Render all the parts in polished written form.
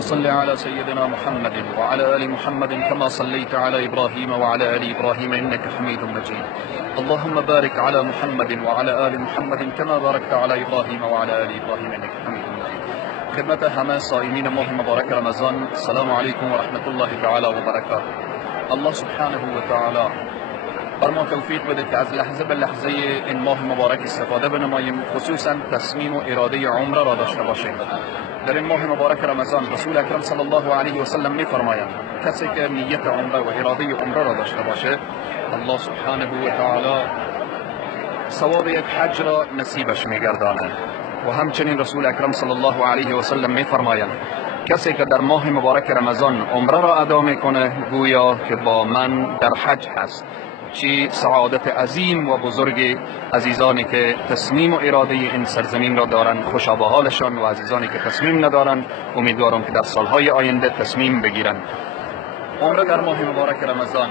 اللهم صل على سيدنا محمد وعلى آل محمد كما صليت على إبراهيم وعلى آل إبراهيم إنك حميد مجيد. اللهم بارك على محمد وعلى آل محمد كما باركت على إبراهيم وعلى آل إبراهيم إنك حميد مجيد. خدمت همه صائمین ماه مبارک رمضان، السلام علیکم و رحمت الله تعالی و برکاته. الله سبحانه و تعالی بر ما توفیق بده که از لحظه به لحظه این ماه مبارک استفاده بنماییم، خصوصا تصمیم و اراده عمره را داشته باشیم. در این ماه مبارک رمضان رسول اکرم صلی الله علیه و سلم می‌فرمایند کسی که نیت عمره و اراده عمره را داشته باشه، الله سبحانه و تعالی ثواب یک حج را نصیبش می‌گرداند. و همچنین رسول اکرم صلی الله علیه و سلم می‌فرمایند کسی که در ماه مبارک رمضان عمره را ادا میکنه گویا که با من در حج هست. چی سعادت عظیم و بزرگ عزیزانی که تصمیم و اراده این سرزمین را دارند، خوشا به حالشان، و عزیزانی که تصمیم ندارند امیدوارم که در سالهای آینده تصمیم بگیرند. عمره در ماه مبارک رمضان،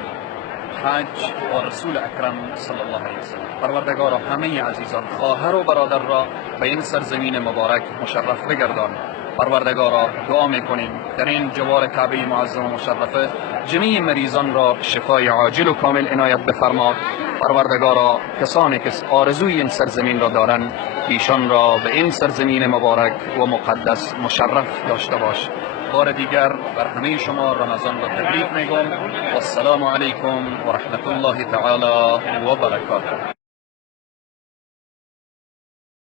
حج و رسول اکرم صلی الله علیه و سلم پروردگار همه عزیزان خواهر و برادر را به این سرزمین مبارک مشرف بگردان. پروردگارا دعا میکنیم در این جوار کعبه معظم و مشرفه جمیع مریضان را شفای عاجل و کامل عنایت بفرما. پروردگارا کسانی که آرزوی این سرزمین را دارند ایشان را به این سرزمین مبارک و مقدس مشرف داشته باش. بار دیگر بر همه شما رمضان را تبریک میگم و السلام علیکم و رحمت الله تعالی و برکاته.